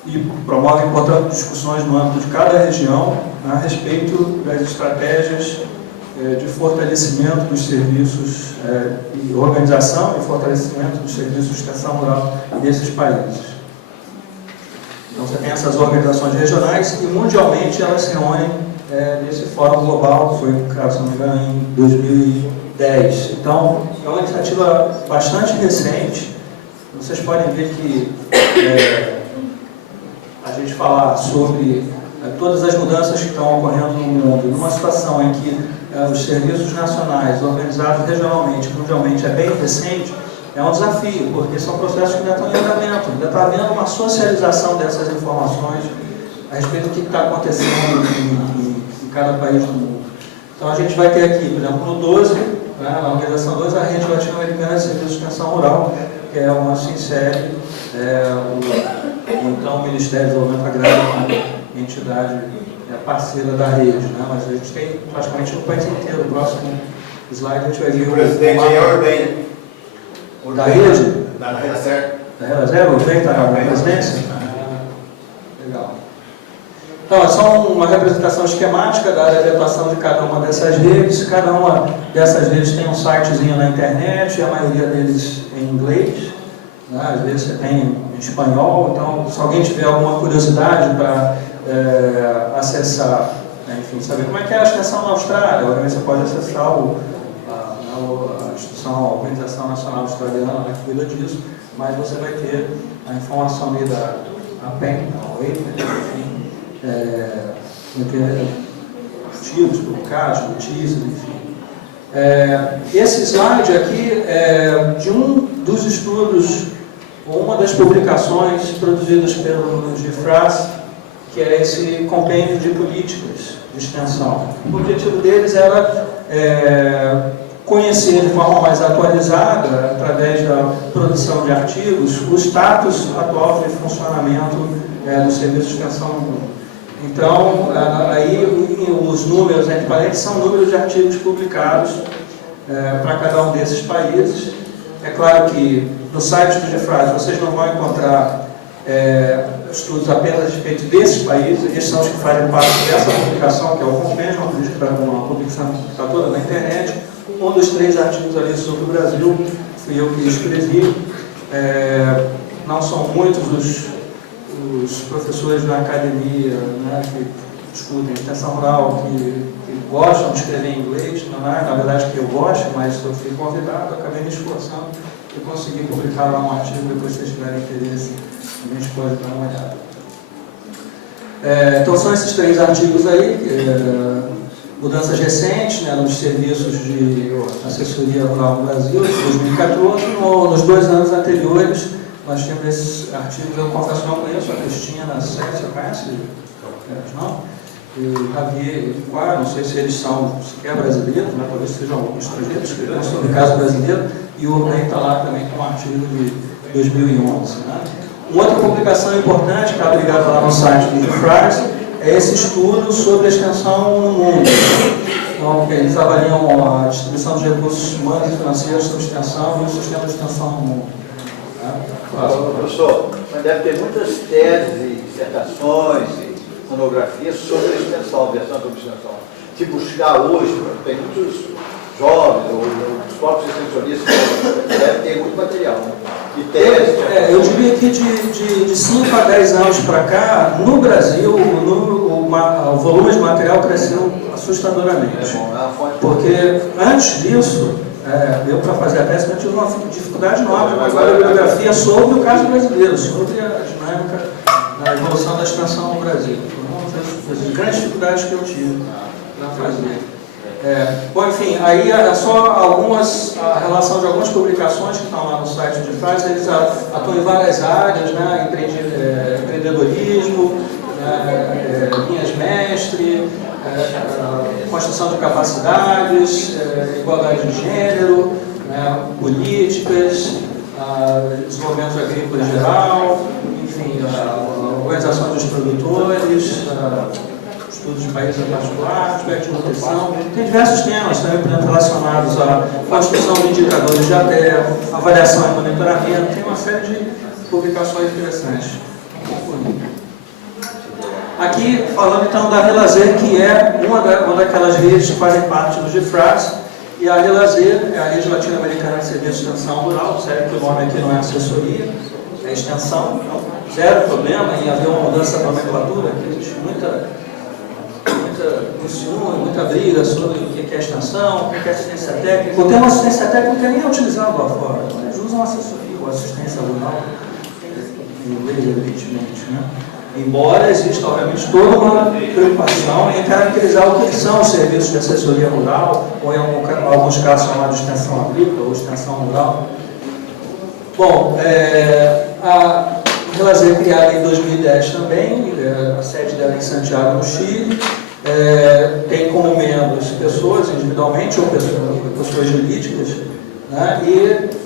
e promove, portanto, discussões no âmbito de cada região a respeito das estratégias de fortalecimento dos serviços e organização e fortalecimento dos serviços de extensão rural nesses países. Então você tem essas organizações regionais e mundialmente elas se reúnem nesse fórum global, que foi, se não me engano, em 2010. Então é uma iniciativa bastante recente. Vocês podem ver que a gente falar sobre todas as mudanças que estão ocorrendo no mundo, numa situação em que os serviços nacionais, organizados regionalmente, mundialmente, é bem recente, é um desafio, porque são processos que ainda estão em andamento, ainda está havendo uma socialização dessas informações a respeito do que está acontecendo em cada país do mundo. Então a gente vai ter aqui, por exemplo, no 12, na Organização 12, a Rede Latino-Americana de Serviços de Extensão Rural, que é uma sincere, então o Ministério do Desenvolvimento Agrário, uma entidade parceira da rede, né? Mas a gente tem praticamente no país inteiro. O próximo slide a gente vai ver o presidente é ordem. Da rede? Da reserva. Da reserva? Feita na presidência? Legal. Então, é só uma representação esquemática da área de atuação de cada uma dessas redes. Cada uma dessas redes tem um sitezinho na internet, e a maioria deles em inglês. Né? Às vezes você tem em espanhol. Então, se alguém tiver alguma curiosidade para acessar, né, enfim, saber como é que é a extensão na Austrália, obviamente você pode acessar a instituição, a Organização Nacional Australiana, né, que cuida disso, mas você vai ter a informação ali da APEN, a OEI, enfim. Artigos publicados, notícias, enfim. Esse slide aqui é de um dos estudos, ou uma das publicações produzidas pelo GIFRAS, que é esse compêndio de políticas de extensão. O objetivo deles era conhecer de forma mais atualizada, através da produção de artigos, o status atual de funcionamento do serviço de extensão no mundo. Então, aí os números entre parênteses são números de artigos publicados para cada um desses países. É claro que no site do GIFRAS vocês não vão encontrar estudos apenas a respeito desses países, eles são os que fazem parte dessa publicação, que é o compêndio, uma publicação que está toda na internet. Um dos 3 artigos ali sobre o Brasil fui eu que escrevi. Não são muitos os professores da academia, né, que discutem extensão rural, que gostam de escrever em inglês. Não é, na verdade, que eu gosto, mas eu fui convidado, acabei me esforçando e consegui publicar lá um artigo. Depois, se vocês tiverem interesse, a gente pode dar uma olhada. Então, são esses 3 artigos aí. Mudanças recentes, né, nos serviços de assessoria rural no Brasil, de 2014. Nos 2 anos anteriores, nós temos esses artigos. Eu confesso que não conheço a Cristina Sérgio, você conhece? Não? E o Javier, não sei se eles são sequer brasileiros, né? Talvez sejam estrangeiros, escrevendo sobre o caso brasileiro, e o Rubem está lá também com um artigo de 2011. Né? Uma outra publicação importante, que está ligada lá no site do GIFRAS, é esse estudo sobre a extensão no mundo. Então, eles avaliam a distribuição de recursos humanos e financeiros sobre extensão e o sistema de extensão no mundo. Professor, mas deve ter muitas teses e dissertações e monografias sobre a extensão, versão sobre extensão. Se buscar hoje, tem muitos jovens, ou os próprios extensionistas, deve ter muito material. Né? E teses. Eu diria que de 5 a 10 anos para cá, no Brasil, o volume de material cresceu assustadoramente. Porque antes disso, eu, para fazer a tese, eu tive uma dificuldade enorme de fazer a bibliografia sobre o caso brasileiro, sobre a dinâmica da evolução da extensão no Brasil. Foi uma das grandes dificuldades que eu tive para fazer. Bom, enfim, aí é só a relação de algumas publicações que estão lá no site de GIFRAS. Eles atuam em várias áreas, né? Empreendedorismo, linhas mestre, construção de capacidades, igualdade de gênero, políticas, desenvolvimento agrícola em geral, enfim, organização dos produtores, estudos de países em particular, aspectos de nutrição. Tem diversos temas também relacionados à construção de indicadores de ATEL, avaliação e monitoramento. Tem uma série de publicações interessantes. Aqui, falando então da Relazer, que é uma daquelas redes que fazem parte do GIFRAS, e a Relazer é a Rede Latino-Americana de Serviços de Extensão Rural. Sério que o nome aqui não é assessoria, é extensão, então zero problema em haver uma mudança da nomenclatura, que existe muita muita briga sobre o que é extensão, o que é assistência técnica. O termo assistência técnica nem é utilizado lá fora, eles usam assessoria ou assistência rural, em inglês, evidentemente, né? Embora exista, obviamente, toda uma preocupação em caracterizar o que são os serviços de assessoria rural, ou em alguns casos chamados de extensão agrícola ou extensão rural. Bom, a Relazer é criada em 2010 também, a sede dela é em Santiago, no Chile. Tem como membros pessoas individualmente ou pessoas jurídicas, né? E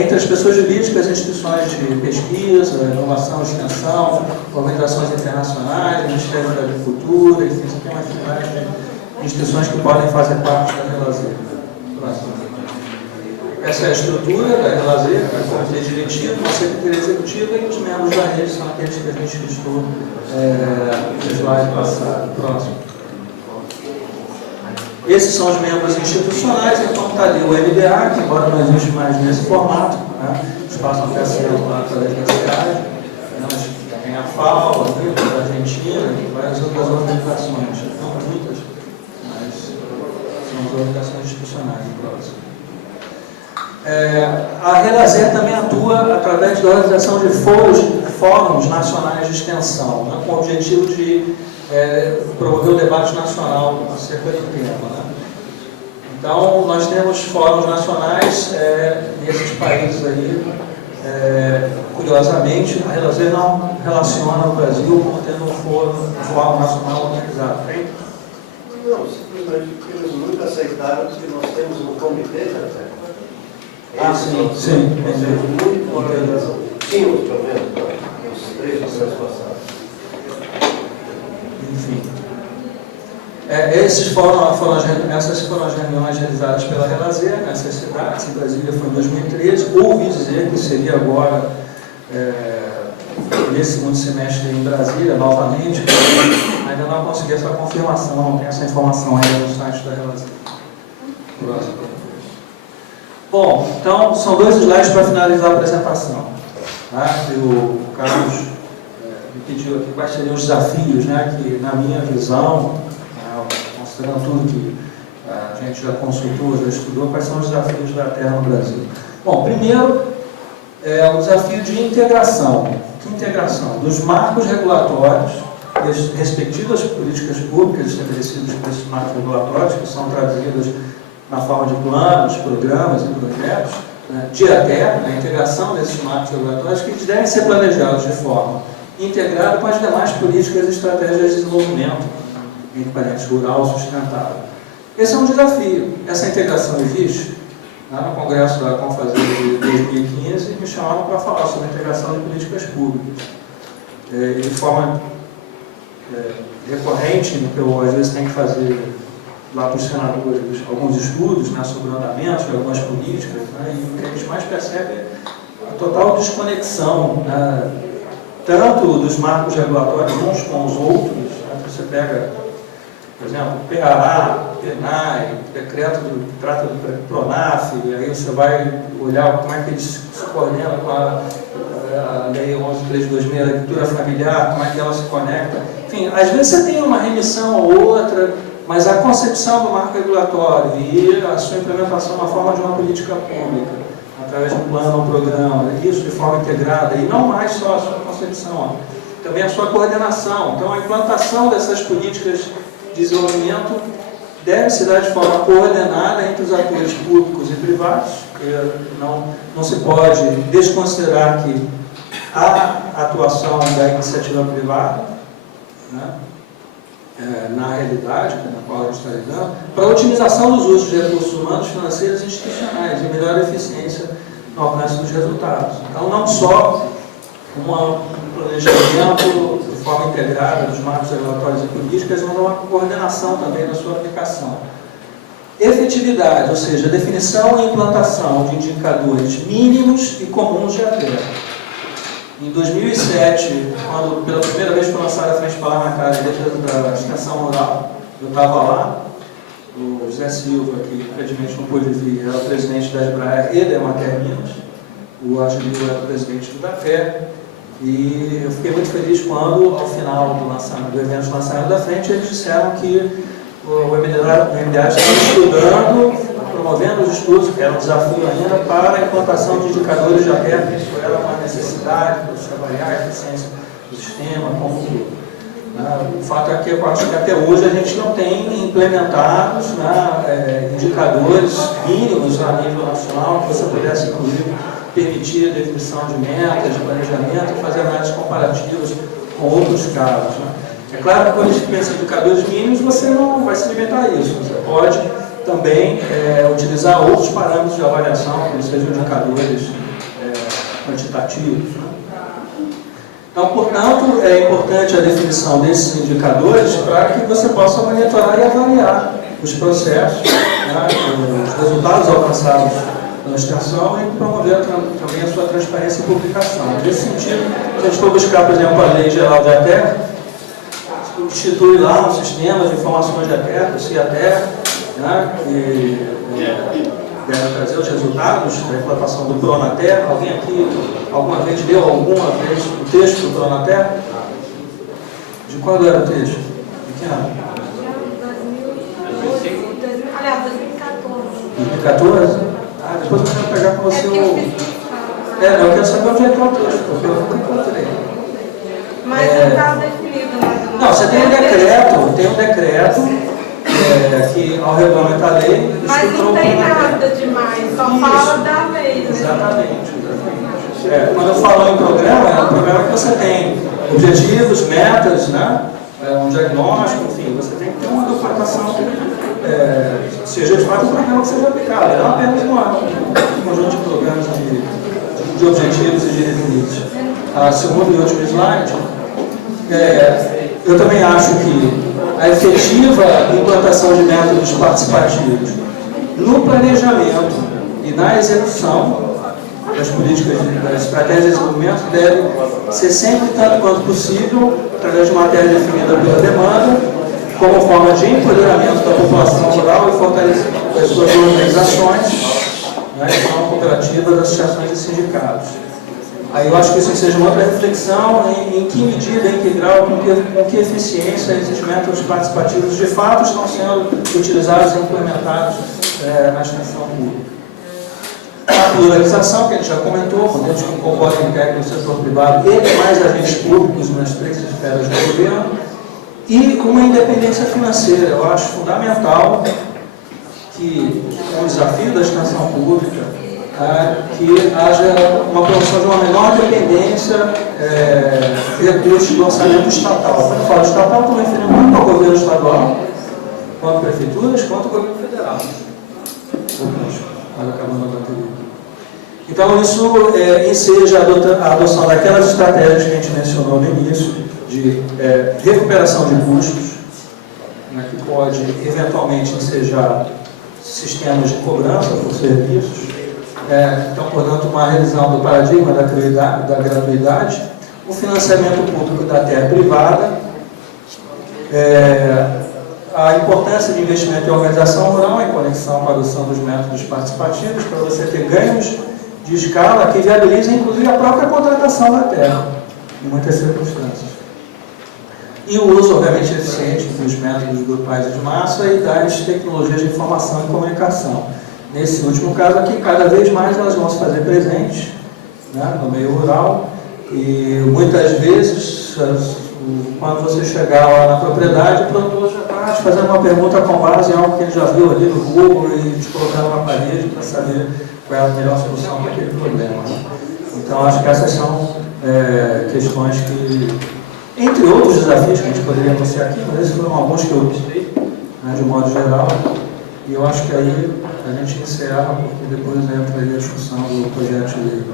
entre as pessoas jurídicas, instituições de pesquisa, inovação, extensão, organizações internacionais, Ministério da Agricultura, enfim, isso aqui é uma infinidade de instituições que podem fazer parte da Relazer. essa é a estrutura da Relazer, o comitê diretivo, a secretaria executiva e os membros da rede são aqueles que a gente listou no slide passado. Próximo. Esses são os membros institucionais, então está ali o MDA, que embora não existe mais nesse formato, né? Eles passam até a ser lá através da cidade. Tem a FAO, a Argentina e várias outras organizações, não muitas, mas são as organizações institucionais do próximo. A Relazer também atua através da organização de fóruns nacionais de extensão, né, com o objetivo de promover o debate nacional acerca do tema. Né? Então, nós temos fóruns nacionais nesses países aí. Curiosamente, a Relazer não relaciona o Brasil como tendo um fórum nacional organizado. Tem? Não, simplesmente porque eles nunca aceitaram que nós temos um comitê da terra. Sim. Nós temos muito organização. Tínhamos, pelo menos, uns 3 anos passados. Enfim. Essas foram as reuniões realizadas pela Relazer nessas cidades. Em Brasília foi em 2013. Ouvi dizer que seria agora, nesse segundo semestre em Brasília, novamente. Ainda não consegui essa confirmação, não tenho essa informação ainda no site da Relazer. Próximo. Bom, então, são 2 slides para finalizar a apresentação. Tá? O Carlos me pediu aqui quais seriam os desafios, né, que, na minha visão, considerando tudo que a gente já consultou, já estudou, quais são os desafios da terra no Brasil. Bom, primeiro, o desafio de integração. Que integração? Dos marcos regulatórios, das respectivas políticas públicas estabelecidas por esses marcos regulatórios, que são traduzidas na forma de planos, programas e projetos, né, de até a integração desses marcos regulatórios, que devem ser planejados de forma integrada com as demais políticas e estratégias de desenvolvimento, entre parênteses, rural sustentável. Esse é um desafio. Essa integração existe. No Congresso da Confazer de 2015, me chamaram para falar sobre a integração de políticas públicas. E de forma recorrente, que eu às vezes tenho que fazer lá para os senadores alguns estudos, né, sobre o andamento de algumas políticas, né, e o que eles mais percebem é a total desconexão, né, tanto dos marcos regulatórios uns com os outros. Né, você pega, por exemplo, o PAA, o PENAI, o decreto que trata do PRONAF, e aí você vai olhar como é que eles se coordenam com a Lei 11.326 da Agricultura Familiar, como é que ela se conecta. Enfim, às vezes você tem uma remissão ou outra, mas a concepção do marco regulatório e a sua implementação na forma de uma política pública, através de um plano ou programa, isso de forma integrada, e não mais só a sua concepção, também a sua coordenação. Então, a implantação dessas políticas de desenvolvimento deve se dar de forma coordenada entre os atores públicos e privados. Não se pode desconsiderar que há atuação da iniciativa privada, né, na realidade na qual a gente está lidando, para a otimização dos usos de recursos humanos, financeiros e institucionais e melhor eficiência no alcance dos resultados. Então, não só um planejamento de forma integrada dos marcos regulatórios e políticas, mas uma coordenação também da sua aplicação. Efetividade, ou seja, definição e implantação de indicadores mínimos e comuns de atleta. Em 2007, quando pela primeira vez foi lançada a Frente Parlamentar de Defesa da Extensão Rural, eu estava lá, o José Silva, que infelizmente não pôde vir, era o presidente da Esbraer e da Emater Minas, o Agilio era o presidente do DAFE, e eu fiquei muito feliz quando, ao final do evento de lançamento da frente, eles disseram que o MDA estava estudando, promovendo os estudos, que era um desafio ainda, para a implantação de indicadores de alerta. Isso era uma necessidade para se avaliar a eficiência do sistema, como tudo. O fato é que eu acho que até hoje a gente não tem implementados indicadores mínimos a nível nacional que você pudesse, inclusive, permitir a definição de metas, de planejamento e fazer análises comparativas com outros casos. É claro que quando a gente pensa em indicadores mínimos, você não vai se limitar a isso. Você pode também utilizar outros parâmetros de avaliação, que sejam indicadores quantitativos. Então, portanto, é importante a definição desses indicadores para que você possa monitorar e avaliar os processos, os resultados alcançados na extensão e promover também a sua transparência e publicação. Nesse sentido, se a gente for buscar, por exemplo, a Lei Geral da Terra, institui lá um sistema de informações da terra, o CIATER, né, que deve trazer os resultados da implantação do Pronaterra. Alguém aqui alguma vez leu alguma vez o texto do Pronaterra? De quando era o texto? De que ano? 2014? Ah, depois eu quero pegar com você o... eu quero saber onde é que é o texto, porque eu nunca encontrei. Mas não está definido mais ou menos. Não, você tem um decreto que, ao regulamentar a lei, mas não tem nada demais, só fala da lei, né? Exatamente. Quando eu falo em programa, é um programa que você tem objetivos, metas, né? Um diagnóstico, enfim, você tem que ter uma documentação seja de fato um programa que seja aplicado, não apenas um conjunto de programas de objetivos e diretrizes. A segundo e último slide, eu também acho que a efetiva implantação de métodos participativos no planejamento e na execução das políticas, das estratégias de desenvolvimento deve ser sempre, tanto quanto possível, através de matéria definida pela demanda, como forma de empoderamento da população rural e fortalecimento das suas organizações, né, de forma cooperativa, das associações e sindicatos. Aí eu acho que isso seja uma outra reflexão em que medida, em que grau, com que eficiência esses métodos participativos de fato estão sendo utilizados e implementados na extensão pública. A pluralização, que a gente já comentou, modelos que concorrem com o setor privado e demais agentes públicos nas três esferas do governo, e uma independência financeira. Eu acho fundamental que, com o desafio da extensão pública, que haja uma promoção de uma menor dependência de recursos do orçamento estatal. Quando eu falo estatal, estou me referindo tanto ao governo estadual, quanto prefeituras, quanto ao governo federal. Acabando a bateria. Então, isso enseja a adoção daquelas estratégias que a gente mencionou no início, de recuperação de custos, né, que pode eventualmente ensejar sistemas de cobrança por serviços. Então, portanto, uma revisão do paradigma da gratuidade, o financiamento público da terra privada, a importância de investimento em organização rural em conexão com a adoção dos métodos participativos para você ter ganhos de escala que viabilizem, inclusive, a própria contratação da terra, em muitas circunstâncias. E o uso, obviamente, eficiente dos métodos grupais e de massa e das tecnologias de informação e comunicação. Nesse último caso aqui, cada vez mais elas vão se fazer presentes, né, no meio rural, e muitas vezes, quando você chegar lá na propriedade, o produtor já está te fazendo uma pergunta com base em algo que ele já viu ali no Google e te colocando na parede para saber qual é a melhor solução para aquele problema. Né? Então, acho que essas são questões que, entre outros desafios que a gente poderia anunciar aqui, mas esses foram alguns que eu gostei, né, de modo geral, e eu acho que aí a gente encerra, porque depois entra aí a discussão do projeto de lei.